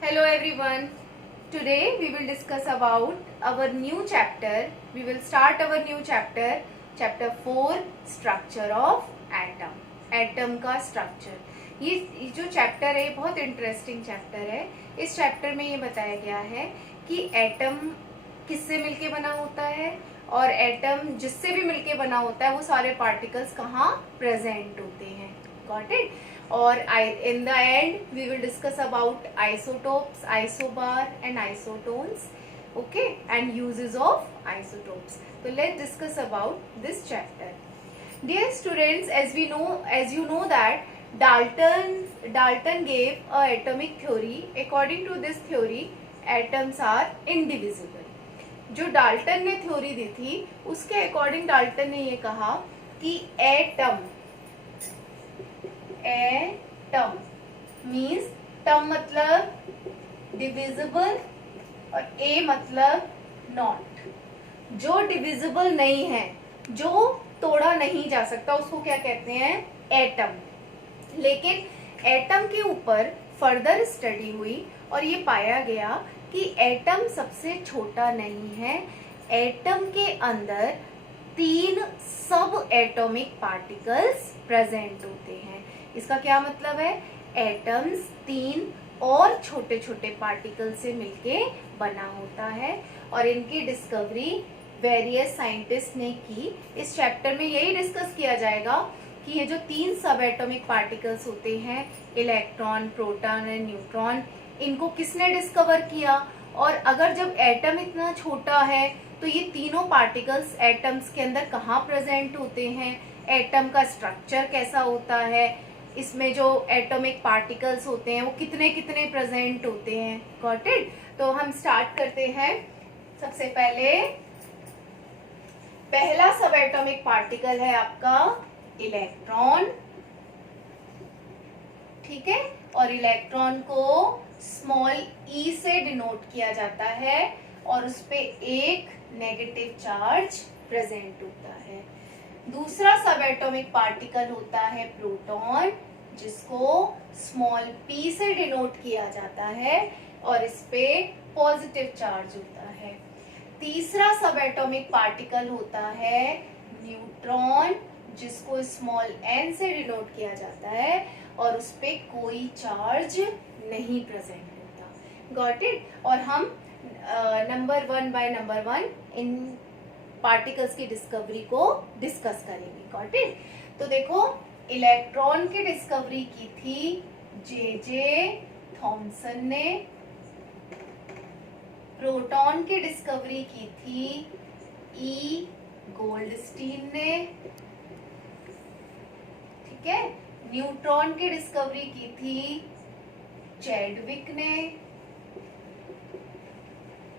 Hello everyone. Today we will discuss about our new chapter. We will start our new chapter, chapter 4, structure of atom. Atom का structure. ये जो chapter है बहुत interesting chapter है. इस chapter में ये बताया गया है कि एटम किससे मिलके बना होता है और एटम जिससे भी मिलके बना होता है वो सारे पार्टिकल्स कहाँ प्रेजेंट होते हैं. Got it. और in the end we will discuss about isotopes, isobar and isotones, okay, and uses of isotopes. So let's discuss about this chapter. Dear students, as you know that Dalton gave a atomic theory. According to this theory, atoms are indivisible. जो Dalton ने theory दी थी उसके according Dalton ने ये कहा कि atom means टम मतलब डिविजिबल और ए मतलब नॉट. जो डिविजिबल नहीं है, जो तोड़ा नहीं जा सकता, उसको क्या कहते हैं? एटम. लेकिन एटम के ऊपर फर्दर स्टडी हुई और ये पाया गया कि एटम सबसे छोटा नहीं है. एटम के अंदर 3 सब एटॉमिक पार्टिकल्स प्रेजेंट होते हैं. इसका क्या मतलब है? एटम्स 3 और छोटे छोटे पार्टिकल से मिलके बना होता है और इनकी डिस्कवरी वेरियस साइंटिस्ट ने की. इस चैप्टर में यही डिस्कस किया जाएगा कि ये जो 3 सब एटॉमिक पार्टिकल्स होते हैं, इलेक्ट्रॉन, प्रोटॉन और न्यूट्रॉन, इनको किसने डिस्कवर किया और अगर जब एटम इतना छोटा है तो ये तीनों पार्टिकल्स एटम्स के अंदर कहाँ प्रेजेंट होते हैं, एटम का स्ट्रक्चर कैसा होता है, इसमें जो एटॉमिक पार्टिकल्स होते हैं वो कितने कितने प्रेजेंट होते हैं. Got it. तो हम स्टार्ट करते हैं. सबसे पहले पहला सब एटॉमिक पार्टिकल है आपका इलेक्ट्रॉन. ठीक है. और इलेक्ट्रॉन को स्मॉल ई से डिनोट किया जाता है और उस पे एक नेगेटिव चार्ज प्रेजेंट होता है. दूसरा सब एटॉमिक पार्टिकल होता है प्रोटॉन, जिसको स्मॉल पी से डिनोट किया जाता है और इस पे पॉजिटिव चार्ज होता है. तीसरा सब एटॉमिक पार्टिकल होता है न्यूट्रॉन, जिसको स्मॉल एन से डिनोट किया जाता है और उस पे कोई चार्ज नहीं प्रेजेंट होता. Got it. और हम number 1 by number 1 in particles की डिस्कवरी को डिस्कस करेंगे. Got it. तो देखो, इलेक्ट्रॉन की डिस्कवरी की थी जे थॉमसन ने. प्रोटॉन की डिस्कवरी की थी ई गोल्डस्टीन ने. ठीक है. न्यूट्रॉन की डिस्कवरी की थी चैडविक ने.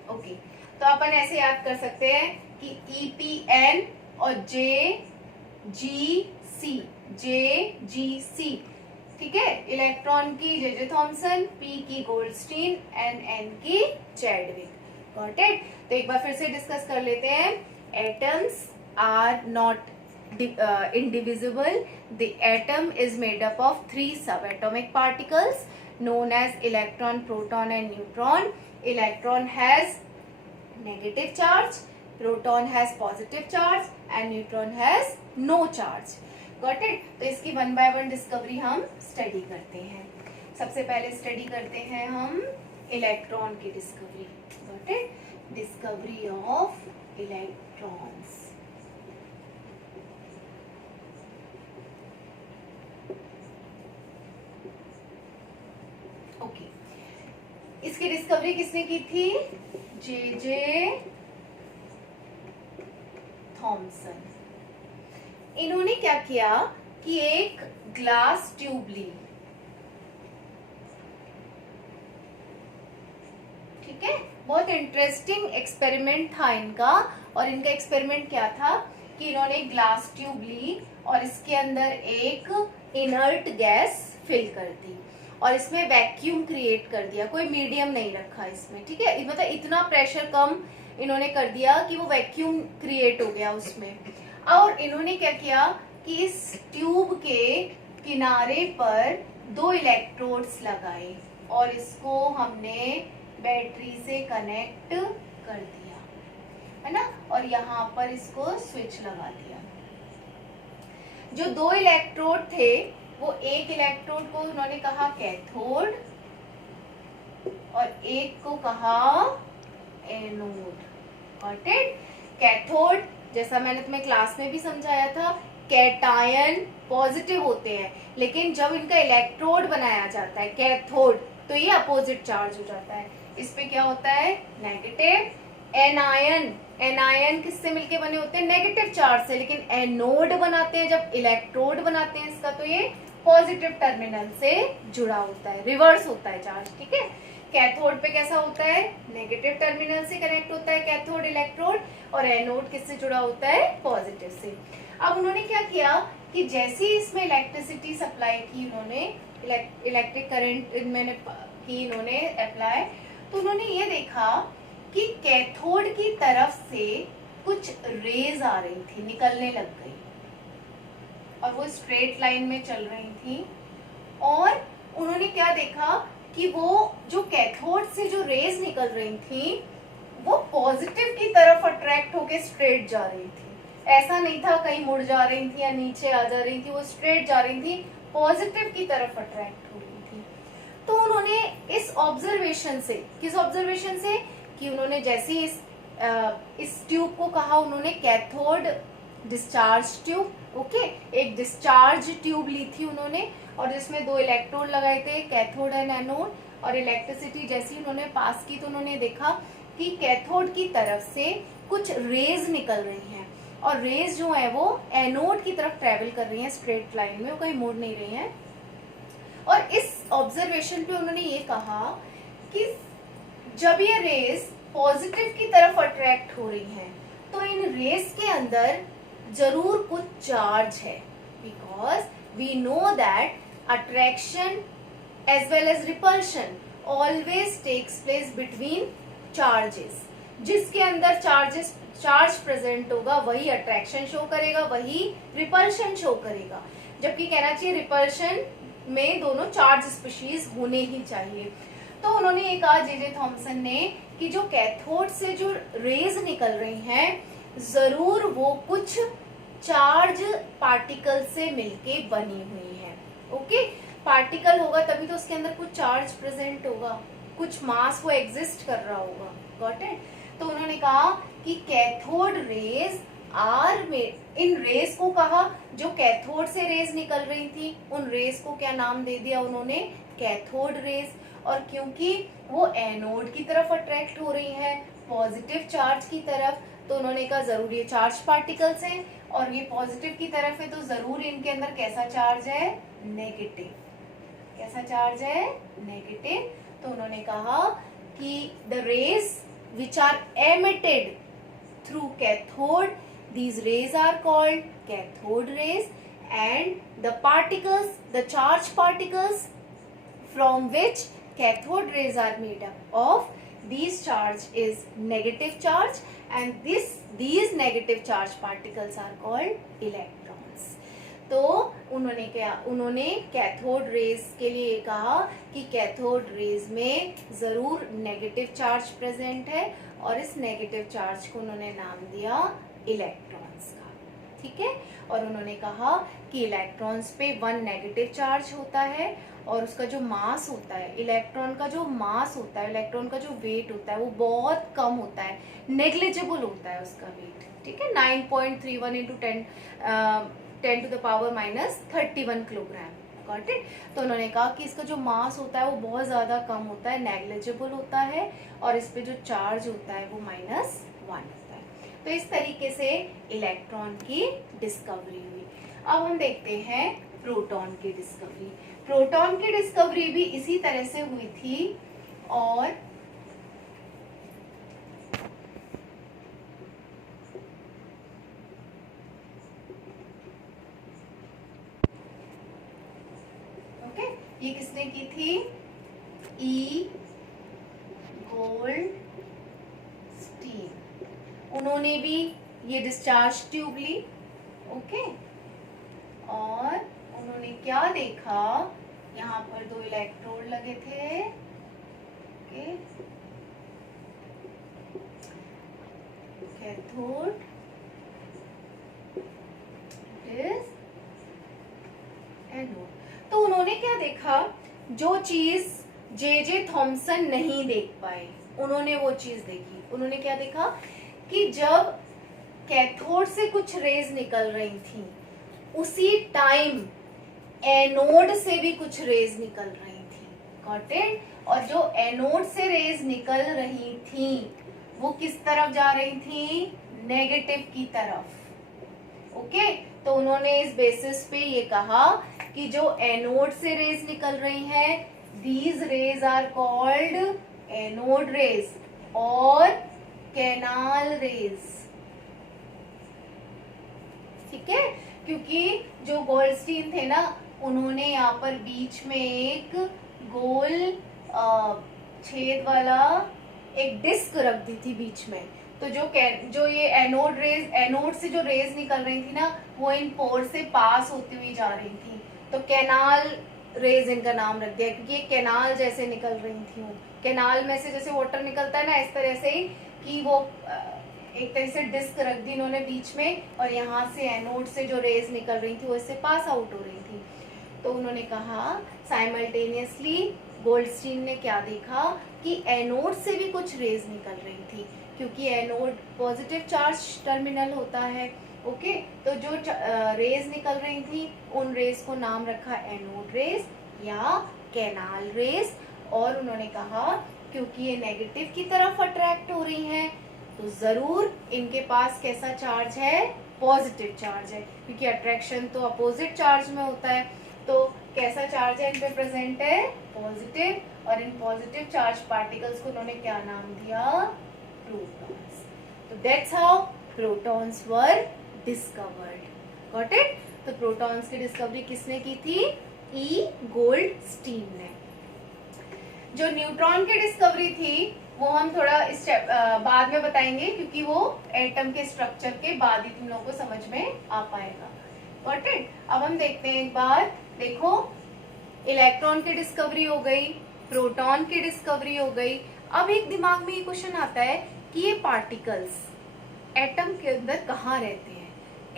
ओके. तो अपन ऐसे याद कर सकते हैं कि EPN और JGC. ठीक है. इलेक्ट्रॉन की जे थॉमसन, P की गोल्डस्टीन एंड N की चैडविक. Got it. तो एक बार फिर से डिस्कस कर लेते हैं. Atoms are not indivisible. The atom is made up of 3 subatomic particles known as electron, proton and neutron. Electron has negative charge, proton has positive charge and neutron has no charge. Got it? तो इसकी 1 by 1 discovery हम study करते हैं. सबसे पहले study करते हैं हम इलेक्ट्रॉन की discovery. Got it? Discovery of electrons. Okay. इसकी डिस्कवरी किसने की थी? J Thomson. इन्होंने क्या किया कि एक ग्लास ट्यूब ली. ठीक है. बहुत इंटरेस्टिंग एक्सपेरिमेंट था इनका. और इनका एक्सपेरिमेंट क्या था कि इन्होंने ग्लास ट्यूब ली और इसके अंदर एक इनर्ट गैस फिल कर दी और इसमें वैक्यूम क्रिएट कर दिया. कोई मीडियम नहीं रखा इसमें. ठीक है. मतलब इतना प्रेशर कम इन्होंने कर दिया कि वो वैक्यूम क्रिएट हो गया उसमें. और इन्होंने क्या किया कि इस ट्यूब के किनारे पर 2 इलेक्ट्रोड्स लगाए. और इसको हमने बैटरी से कनेक्ट कर दिया, है ना, और यहाँ पर इसको स्विच लगा दिया। जो दो इलेक्ट्रोड थे वो एक इलेक्ट्रोड को उन्होंने कहा कैथोड और एक को कहा एनोड। Got it? कैथोड जैसा मैंने तुम्हें क्लास में भी समझाया था, कैटायन पॉजिटिव होते हैं, लेकिन जब इनका इलेक्ट्रोड बनाया जाता है कैथोड तो ये अपोजिट चार्ज हो जाता है। इस पे क्या होता है? नेगेटिव। एनायन, एनायन किससे मिलके बने होते हैं? नेगेटिव चार्ज से, लेकिन एनोड बनाते हैं जब इलेक्ट्रोड बनाते हैं इसका तो ये पॉजिटिव टर्मिनल से जुड़ा होता है, रिवर्स होता है चार्ज। ठीक है, कैथोड पे कैसा होता है? नेगेटिव टर्मिनल से कनेक्ट होता है कैथोड इलेक्ट्रोड, और एनोड किससे जुड़ा होता है? पॉजिटिव से। अब उन्होंने क्या किया कि जैसे ही इसमें इलेक्ट्रिसिटी सप्लाई की उन्होंने, इलेक्ट्रिक करंट इनमें की इन्होंने अप्लाई, तो उन्होंने ये देखा कि कैथोड की तरफ से कुछ रेज आ रही थी, निकलने लग गई, और वो स्ट्रेट लाइन में चल रही थी। और उन्होंने क्या देखा कि वो जो कैथोड से जो रेज निकल रही थी वो पॉजिटिव की तरफ अट्रैक्ट होके स्ट्रेट जा रही थी। ऐसा नहीं था कहीं मुड़ जा रही थी या नीचे आ जा रही थी, वो स्ट्रेट जा रही थी, पॉजिटिव की तरफ अट्रैक्ट हो रही थी। तो उन्होंने इस ऑब्जर्वेशन से, किस ऑब्जर्वेशन से, कि उन्होंने जैसे इस ट्यूब को कहा उन्होंने कैथोड डिस्चार्ज ट्यूब। ओके, एक डिस्चार्ज ट्यूब ली थी उन्होंने और जिसमें दो इलेक्ट्रोड लगाए थे, कैथोड एंड एनोड, और इलेक्ट्रिसिटी जैसी उन्होंने पास की तो उन्होंने देखा कि कैथोड की तरफ से कुछ रेज निकल रही हैं, और रेज जो है वो एनोड की तरफ ट्रेवल कर रही हैं स्ट्रेट लाइन में, वो कहीं मुड़ नहीं रही हैं। और इस ऑब्जर्वेशन पे उन्होंने ये कहा कि जब ये रेज पॉजिटिव की तरफ अट्रैक्ट हो रही हैं तो इन रेज के अंदर जरूर कुछ चार्ज है, because we know that attraction as well as repulsion always takes place between charges. जिसके अंदर चार्ज प्रेजेंट होगा वही अट्रैक्शन शो करेगा, वही रिपल्शन शो करेगा, जबकि कहना चाहिए रिपल्शन में दोनों चार्ज स्पीशीज होने ही चाहिए। तो उन्होंने ये कहा जे थॉमसन ने कि जो कैथोड से जो रेज निकल रही हैं जरूर वो कुछ चार्ज पार्टिकल से मिलके बनी हुई हैं। ओके, पार्टिकल होगा तभी तो उसके अंदर कुछ चार्ज प्रेजेंट होगा, कुछ मास वो एग्जिस्ट कर रहा होगा। Got it? तो उन्होंने कहा कि कैथोड रेज आर में, इन रेज को कहा जो कैथोड से रेज निकल रही थी उन रेज को क्या नाम दे दिया उन्होंने? Cathode rays. और क्योंकि वो एनोड की तरफ अट्रैक्ट हो रही है पॉजिटिव चार्ज की तरफ, तो उन्होंने कहा जरूर ये चार्ज पार्टिकल्स हैं, और ये पॉजिटिव की तरफ है तो जरूर इनके अंदर कैसा चार्ज है? नेगेटिव। कैसा चार्ज है? नेगेटिव। तो उन्होंने कहा कि the rays which are emitted through cathode, these rays are called cathode rays, and the particles, the charged particles from which cathode rays are made up of, these charge is negative charge, and these negative charge particles are called electrons. तो उन्होंने cathode rays के लिए कहा कि cathode rays में जरूर negative charge present है, और इस नेगेटिव चार्ज को उन्होंने नाम दिया इलेक्ट्रॉन्स का। ठीक है, और उन्होंने कहा कि इलेक्ट्रॉन्स पे 1 नेगेटिव चार्ज होता है, और उसका जो मास होता है, इलेक्ट्रॉन का जो मास होता है, इलेक्ट्रॉन का जो वेट होता है वो बहुत कम होता है, नेग्लिजिबल होता है उसका वेट। ठीक है, 9.31 into 10 to the power -31 kilogram. Got it? तो उन्होंने कहा कि इसका जो मास होता है वो बहुत ज़्यादा कम होता है, नेग्लिजिबल होता है, और इस पे जो चार्ज होता है वो -1 होता है। तो इस तरीके से इलेक्ट्रॉन की डिस्कवरी हुई। अब हम देखते हैं प्रोटॉन की डिस्कवरी। प्रोटॉन की डिस्कवरी भी इसी तरह से हुई थी, और ये किसने की थी? ई गोल्ड स्टीन। उन्होंने भी ये डिस्चार्ज ट्यूब ली। ओके, और उन्होंने क्या देखा, यहाँ पर 2 इलेक्ट्रोड लगे थे जो चीज जे थॉमसन नहीं देख पाए, उन्होंने वो चीज देखी। उन्होंने क्या देखा कि जब कैथोड से कुछ रेज निकल रही थी, उसी टाइम एनोड से भी कुछ रेज निकल रही थी। Got it? और जो एनोड से रेज निकल रही थी वो किस तरफ जा रही थी? नेगेटिव की तरफ। ओके, तो उन्होंने इस बेसिस पे ये कहा कि जो एनोड से रेज निकल रही हैं, these rays are called anode rays और कैनाल रेज। ठीक है, क्योंकि जो गोल्डस्टीन थे ना, उन्होंने यहाँ पर बीच में एक गोल छेद वाला एक डिस्क रख दी थी बीच में। तो जो ये एनोड से जो रेज निकल रही थी ना, वो इन पोर से पास होती हुई जा रही थी, तो कैनाल रेज इनका नाम रख दिया, क्योंकि ये कैनाल जैसे निकल रही थी। वो कैनाल में से जैसे वाटर निकलता है ना, इस तरह से ही कि वो एक तरह से डिस्क रख दी इन्होंने बीच में, और यहाँ से एनोड से जो रेज निकल रही थी वो इससे पास आउट हो रही थी। तो उन्होंने कहा साइमल्टेनियसली गोल्डस्टीन ने क्या देखा कि एनोड से भी कुछ रेज निकल रही थी, क्योंकि एनोड पॉजिटिव चार्ज टर्मिनल होता है। ओके, तो जो रेज निकल रही थी उन रेज को नाम रखा एनोड रेज या कैनाल रेज। और उन्होंने कहा क्योंकि ये नेगेटिव की तरफ अट्रैक्ट हो रही हैं, तो जरूर इनके पास कैसा चार्ज है? पॉजिटिव चार्ज है, क्योंकि अट्रैक्शन तो अपोजिट चार्ज में होता है। तो कैसा चार्ज है इन पे प्रेजेंट है? पॉजिटिव। और इन पॉजिटिव चार्ज पार्टिकल्स को उन्होंने क्या नाम दिया? प्रोटॉन्स। तो that's how protons were discovered. Got it? तो प्रोटॉन्स की डिस्कवरी किसने की थी? ई गोल्डस्टीन ने। जो न्यूट्रॉन की डिस्कवरी थी वो हम थोड़ा इस बाद में बताएंगे, क्योंकि वो एटम के स्ट्रक्चर के बाद ही तुम लोगों को समझ में आ पाएगा। Got it? अब हम देखते हैं एक बार। देखो, इलेक्ट्रॉन की डिस्कवरी हो गई, प्रोटॉन की डिस्कवरी हो गई। अब एक दिमाग में ये क्वेश्चन आता है कि ये पार्टिकल्स एटम के अंदर कहाँ रहते हैं,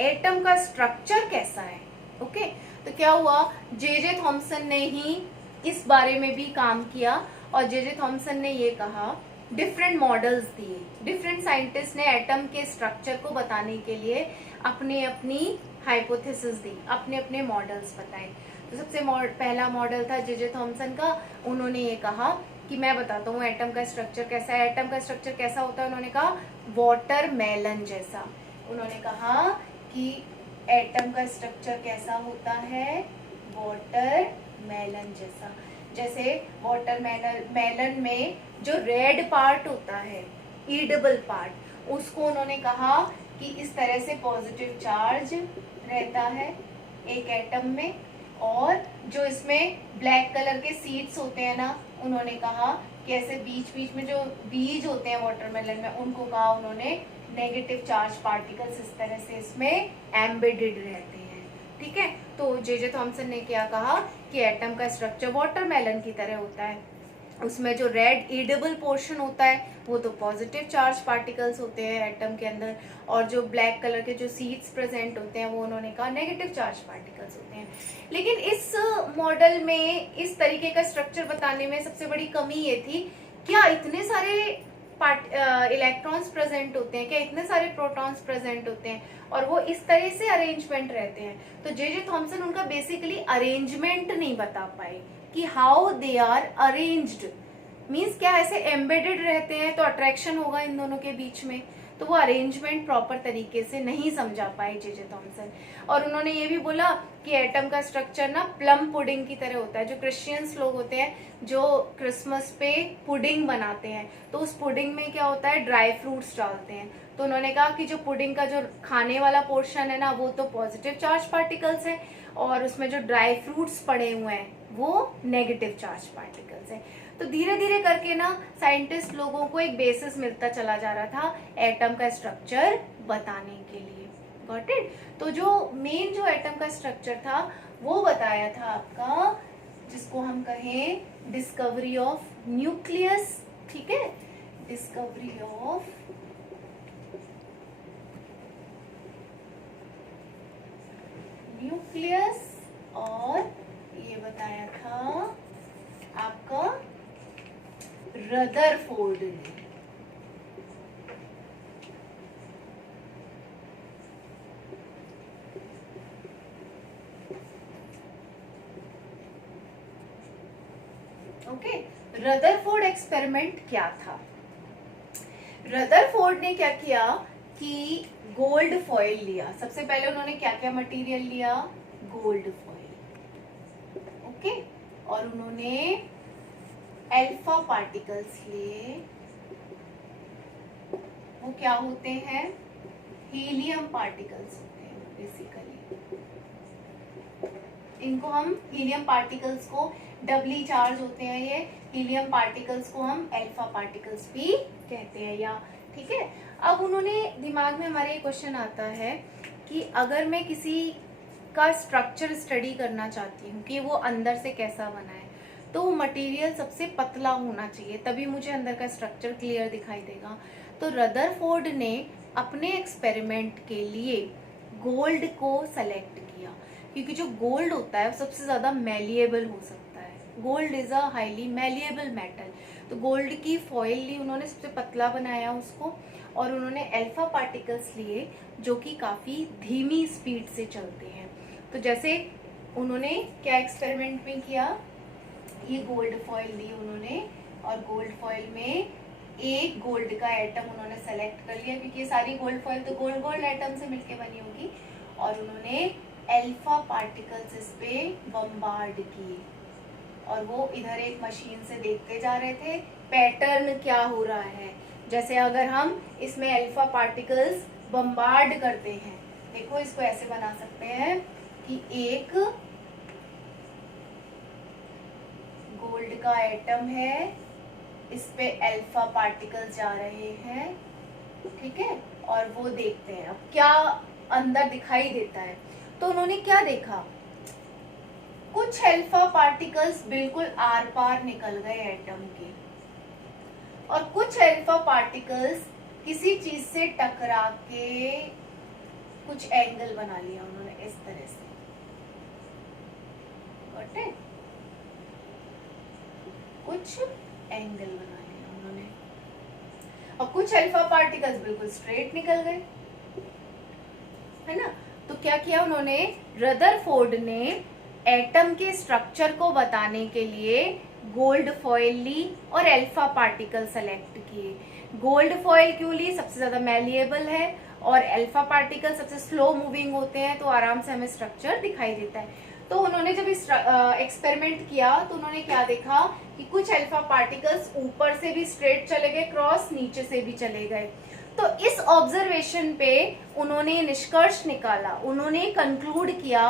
एटम का स्ट्रक्चर कैसा है। ओके, तो क्या हुआ, जे थॉमसन ने ही इस बारे में भी काम किया, और जे थॉमसन ने ये कहा, डिफरेंट मॉडल्स दिए। डिफरेंट साइंटिस्ट ने एटम के स्ट्रक्चर को बताने के लिए अपनी अपनी हाइपोथेसिस दी, अपने अपने मॉडल्स बताए। तो सबसे पहला मॉडल था जे थॉमसन का। उन्होंने ये कहा कि मैं बताता हूँ एटम का स्ट्रक्चर कैसा है। एटम का स्ट्रक्चर कैसा होता है? उन्होंने कहा वाटरमेलन जैसा। उन्होंने कहा कि एटम का स्ट्रक्चर कैसा होता है? वाटरमेलन जैसा। जैसे वाटरमेलन में जो रेड पार्ट होता है, ईडेबल पार्ट, उसको उन्होंने कहा कि इस तरह से पॉजिटिव चार्ज रहता है एक एटम में। और जो इसमें ब्लैक कलर के सीड्स होते हैं ना, उन्होंने कहा कि ऐसे बीच बीच में जो बीज होते हैं वाटरमेलन में, उनको कहा उन्होंने नेगेटिव चार्ज पार्टिकल्स इस तरह से इसमें एम्बेडेड रहते हैं। ठीक है, तो जे थॉमसन ने क्या कहा कि एटम का स्ट्रक्चर वाटरमेलन की तरह होता है। उसमें जो रेड ईडेबल पोर्शन होता है वो तो पॉजिटिव चार्ज पार्टिकल्स होते हैं एटम के अंदर, और जो ब्लैक कलर के जो सीड्स प्रेजेंट होते हैं वो उन्होंने कहा नेगेटिव चार्ज पार्टिकल्स होते हैं। लेकिन इस मॉडल में इस तरीके का स्ट्रक्चर बताने में सबसे बड़ी कमी ये थी, क्या इतने सारे इलेक्ट्रॉन्स प्रेजेंट होते हैं, क्या इतने सारे प्रोटॉन्स प्रेजेंट होते हैं, और वो इस तरह से अरेंजमेंट रहते हैं। तो जे थॉमसन उनका बेसिकली अरेंजमेंट नहीं बता पाए कि how they are arranged, means क्या ऐसे एम्बेडेड रहते हैं तो अट्रैक्शन होगा इन दोनों के बीच में। तो वो अरेंजमेंट प्रॉपर तरीके से नहीं समझा पाए जे थॉमसन। और उन्होंने ये भी बोला कि एटम का स्ट्रक्चर ना प्लम पुडिंग की तरह होता है। जो क्रिश्चियंस लोग होते हैं जो क्रिसमस पे पुडिंग बनाते हैं, तो उस पुडिंग में क्या होता है, ड्राई फ्रूट्स डालते हैं। तो उन्होंने कहा कि जो पुडिंग का जो खाने वाला पोर्शन है ना, वो तो पॉजिटिव चार्ज पार्टिकल्स है, और उसमें जो ड्राई फ्रूट्स पड़े हुए हैं वो नेगेटिव चार्ज पार्टिकल्स है। तो धीरे धीरे करके ना साइंटिस्ट लोगों को एक बेसिस मिलता चला जा रहा था एटम का स्ट्रक्चर बताने के लिए। Got it? तो जो मेन जो एटम का स्ट्रक्चर था वो बताया था आपका, जिसको हम कहें डिस्कवरी ऑफ न्यूक्लियस। ठीक है, डिस्कवरी ऑफ न्यूक्लियस, और ये बताया था रदरफोर्ड ने। ओके, रदरफोर्ड एक्सपेरिमेंट क्या था? रदरफोर्ड ने क्या किया कि गोल्ड फॉइल लिया। सबसे पहले उन्होंने क्या क्या मटेरियल लिया? Gold foil. ओके, और उन्होंने अल्फा पार्टिकल्स लिए। वो क्या होते हैं? हीलियम पार्टिकल्स होते हैं बेसिकली। इनको हम हीलियम पार्टिकल्स को डबली चार्ज होते हैं ये हीलियम पार्टिकल्स को हम अल्फा पार्टिकल्स भी कहते हैं या ठीक है। अब उन्होंने दिमाग में हमारे क्वेश्चन आता है कि अगर मैं किसी का स्ट्रक्चर स्टडी करना चाहती हूँ कि वो अंदर से कैसा बना है, तो वो मटेरियल सबसे पतला होना चाहिए, तभी मुझे अंदर का स्ट्रक्चर क्लियर दिखाई देगा। तो रदरफोर्ड ने अपने एक्सपेरिमेंट के लिए गोल्ड को सेलेक्ट किया, क्योंकि जो गोल्ड होता है वो सबसे ज्यादा मैलिएबल हो सकता है। Gold is a highly malleable metal. तो गोल्ड की फॉइल ली उन्होंने, सबसे पतला बनाया उसको, और उन्होंने अल्फा पार्टिकल्स लिए जो कि काफी धीमी स्पीड से चलते हैं। तो जैसे उन्होंने क्या एक्सपेरिमेंट में किया, ये गोल्ड फॉइल ली उन्होंने, और गोल्ड फॉइल में एक गोल्ड का एटम उन्होंने सेलेक्ट कर लिया, क्योंकि ये सारी गोल्ड फॉइल तो गोल्ड गोल्ड एटम से मिलके बनी होगी, और उन्होंने अल्फा पार्टिकल्स इस पे बम्बार्ड किए, और वो इधर एक मशीन से देखते जा रहे थे पैटर्न क्या हो रहा है। जैसे अगर हम इसमें अल्फा पार्टिकल्स बम्बार्ड करते हैं, देखो इसको ऐसे बना सकते हैं कि एक गोल्ड का एटम है, इस पे अल्फा पार्टिकल्स जा रहे हैं, ठीक है, और वो देखते हैं अब क्या अंदर दिखाई देता है। तो उन्होंने क्या देखा, कुछ अल्फा पार्टिकल्स बिल्कुल आर पार निकल गए एटम के, और कुछ अल्फा पार्टिकल्स किसी चीज से टकरा के कुछ एंगल बना लिया उन्होंने इस तरह से। Got it? कुछ एंगल बना लिया उन्होंने, और कुछ अल्फा पार्टिकल्स बिल्कुल स्ट्रेट निकल गए, है ना। तो क्या किया उन्होंने, रदरफोर्ड ने एटम के स्ट्रक्चर को बताने के लिए गोल्ड फॉइल ली और अल्फा पार्टिकल सेलेक्ट किए। गोल्ड फॉइल क्यों ली? सबसे ज्यादा मैलिएबल है, और अल्फा पार्टिकल सबसे स्लो मूविंग होते हैं, तो आराम से हमें स्ट्रक्चर दिखाई देता है। तो उन्होंने जब इस एक्सपेरिमेंट किया तो उन्होंने क्या देखा कि कुछ अल्फा पार्टिकल्स ऊपर से भी स्ट्रेट चले गए क्रॉस, नीचे से भी चले गए। तो इस ऑब्जर्वेशन पे उन्होंने निष्कर्ष निकाला, उन्होंने कंक्लूड किया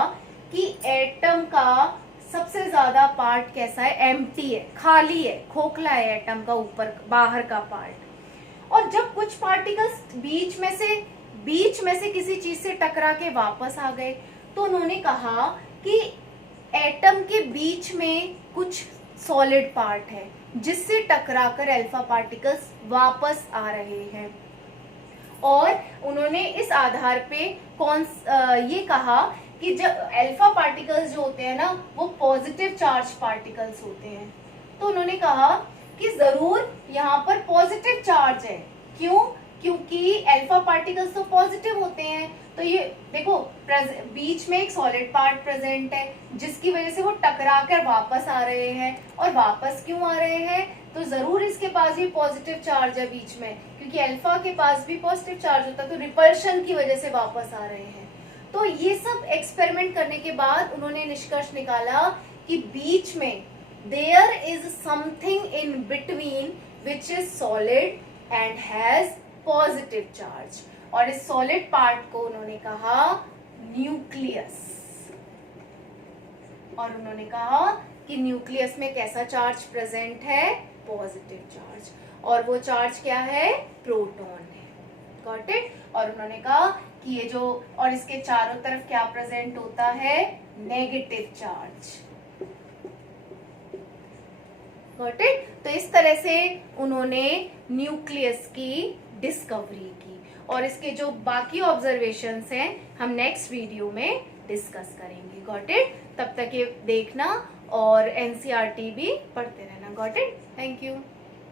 कि एटम का सबसे ज्यादा पार्ट कैसा है? एम्प्टी है, खाली है, खोखला है एटम का ऊपर बाहर का पार्ट। और जब कुछ पार्टिकल्स बीच में से किसी चीज से टकरा के वापस आ गए, तो उन्होंने कहा कि एटम के बीच में कुछ सॉलिड पार्ट है जिससे टकराकर अल्फा पार्टिकल्स वापस आ रहे हैं। और उन्होंने इस आधार पे ये कहा कि जब अल्फा पार्टिकल्स जो होते हैं ना, वो पॉजिटिव चार्ज पार्टिकल्स होते हैं। तो उन्होंने कहा कि जरूर यहाँ पर पॉजिटिव चार्ज है। क्यों? क्योंकि अल्फा पार्टिकल्स तो पॉजिटिव होते हैं। तो ये देखो बीच में एक सॉलिड पार्ट प्रेजेंट है जिसकी वजह से वो टकरा कर वापस आ रहे हैं। और वापस क्यों आ रहे हैं? तो जरूर इसके पास भी पॉजिटिव चार्ज है बीच में, क्योंकि अल्फा के पास भी पॉजिटिव चार्ज होता है, तो रिपल्शन की वजह से वापस आ रहे हैं। तो ये सब एक्सपेरिमेंट करने के बाद उन्होंने निष्कर्ष निकाला कि बीच में there is something in between which is solid and has positive charge, और इस सॉलिड पार्ट को उन्होंने कहा न्यूक्लियस। और उन्होंने कहा कि न्यूक्लियस में कैसा चार्ज प्रेजेंट है? पॉजिटिव चार्ज, और वो चार्ज क्या है? प्रोटॉन है। Got it? और उन्होंने कहा कि ये जो, और इसके चारों तरफ क्या प्रेजेंट होता है? Negative charge. Got it? तो इस तरह से उन्होंने न्यूक्लियस की डिस्कवरी की, और इसके जो बाकी ऑब्जर्वेशंस हैं हम नेक्स्ट वीडियो में डिस्कस करेंगे। Got it? तब तक ये देखना और एनसीईआरटी भी पढ़ते रहना। Got it? Thank you.